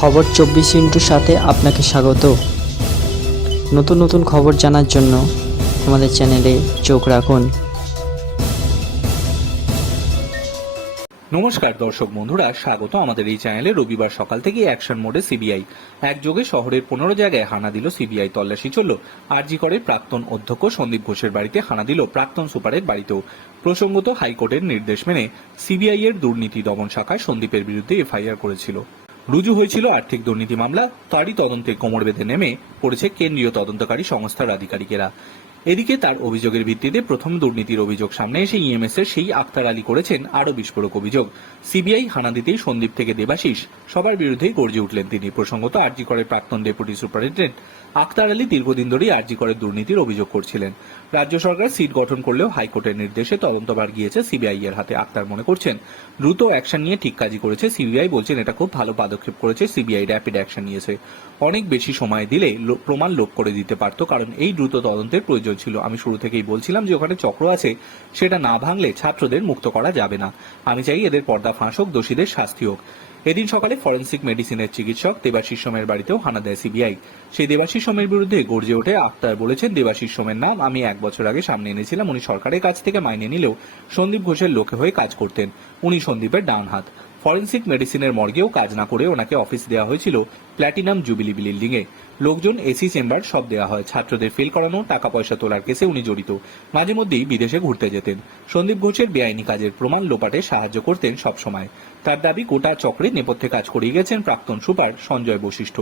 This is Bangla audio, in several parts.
খবর চব্বিশ ইন্টুর সাথে আপনাকে স্বাগত। নতুন নতুন খবর জানার জন্য আমাদের চ্যানেলে চোখ রাখুন। নমস্কার দর্শক বন্ধুরা, স্বাগত আমাদের এই চ্যানেলে রবিবার সকাল থেকে অ্যাকশন মোডে সিবিআই। একযোগে শহরের পনেরো জায়গায় হানা দিল সিবিআই তল্লাশি চলল। আরজি করে প্রাক্তন অধ্যক্ষ সন্দীপ ঘোষের বাড়িতে হানা দিল প্রাক্তন সুপারের বাড়িতেও। প্রসঙ্গত হাইকোর্টের নির্দেশ মেনে সিবিআই এর দুর্নীতি দমন শাখায় সন্দীপের বিরুদ্ধে এফআইআর করেছিল। রুজু হয়েছিল আর্থিক দুর্নীতি মামলা, তারই তদন্তে কোমর বেঁধে নেমে পড়েছে কেন্দ্রীয় তদন্তকারী সংস্থার আধিকারিকেরা। এদিকে তার অভিযোগের ভিত্তিতে প্রথম দুর্নীতির অভিযোগ সামনে এসে ইএমএস এর সেই আক্তার আলী করেছেন আরও বিস্ফোরক অভিযোগ। সিবিআই হানা দিতেই সন্দীপ থেকে দেবাশিস। সবার বিরুদ্ধেই গর্জে উঠলেন তিনি। প্রসঙ্গত আরজি করের প্রাক্তন ডেপুটি সুপারিনটেন্ডেন্ট আক্তার আলী দীর্ঘদিন ধরেই আরজি করের দুর্নীতির অভিযোগ করছিলেন। রাজ্য সরকার সিট গঠন করলেও হাইকোর্টের নির্দেশে তদন্তভার গিয়েছে সিবিআই এর হাতে আক্তার মনে করছেন। দ্রুত অ্যাকশন নিয়ে ঠিক কাজই করেছে সিবিআই বলছেন এটা খুব ভালো পদক্ষেপ করেছে সিবিআই র্যাপিড অ্যাকশন নিয়েছে। অনেক বেশি সময় দিলে প্রমাণ লোপ করে দিতে পারতো, কারণ এই দ্রুত তদন্তের প্রয়োজন ছিল। আমি শুরু থেকেই বলছিলাম যে ওখানে চক্র আছে, সেটা না ভাঙলে ছাত্রদের মুক্ত করা যাবে না। আমি চাই এদের পর্দা ফাঁস হোক দোষীদের শাস্তি হোক। এদিন সকালে ফরেন্সিক মেডিসিনের চিকিৎসক দেবাশিস সোমের বাড়িতেও হানা দেয় সিবিআই। সেই দেবাশিস সোমের বিরুদ্ধে গর্জে ওঠে আক্তার বলেছেন দেবাশিস সোমের নাম আমি এক বছর আগে সামনে এনেছিলাম, উনি সরকারের কাছ থেকে মাইনে নিলেও সন্দীপ ঘোষের লোকে হয়ে কাজ করতেন, উনি সন্দীপের ডাউন হাত। ফরেন্সিক মেডিসিনের মর্গেও কাজ না করে ওনাকে অফিস দেওয়া হয়েছিল প্ল্যাটিনাম জুবিলি বিল্ডিং এ। লোকজন এসি চেম্বার সব দেওয়া হয়, ছাত্রদের ফেল করানো টাকা পয়সা তোলার কেসে উনি জড়িত। মাঝে মধ্যেই বিদেশে ঘুরতে যেতেন। সন্দীপ ঘোষের বেআইনি কাজের প্রমাণ লোপাটে সাহায্য করতেন সব সময় তার দাবি গোটা চক্রে নেপথ্যে কাজ করিয়ে গেছেন প্রাক্তন সুপার সঞ্জয় বশিষ্ঠ।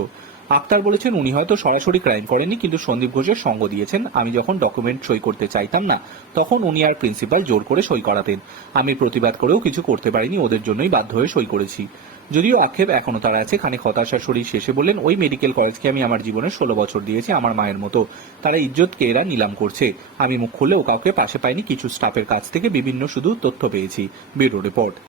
আক্তার বলেছেন, উনি হয়তো সরাসরি ক্রাইম করেননি, কিন্তু সন্দীপ ঘোষের সঙ্গ দিয়েছেন। আমি যখন ডকুমেন্ট সই করতে চাইতাম না, তখন উনি আর প্রিন্সিপাল জোর করে সই করাতেন। আমি প্রতিবাদ করেও কিছু করতে পারিনি, ওদের জন্যই বাধ্য হয়ে সই করেছি। যদিও আক্ষেপ এখনও তারা আছে, খানিক হতাশার শরীর শেষে বললেন, ওই মেডিকেল কলেজকে আমি আমার জীবনের ষোলো বছর দিয়েছি, আমার মায়ের মতো। তারা ইজ্জতকে এরা নিলাম করছে। আমি মুখ খুললেও কাউকে পাশে পাইনি, কিছু স্টাফের কাছ থেকে বিভিন্ন শুধু তথ্য পেয়েছি। Bureau report.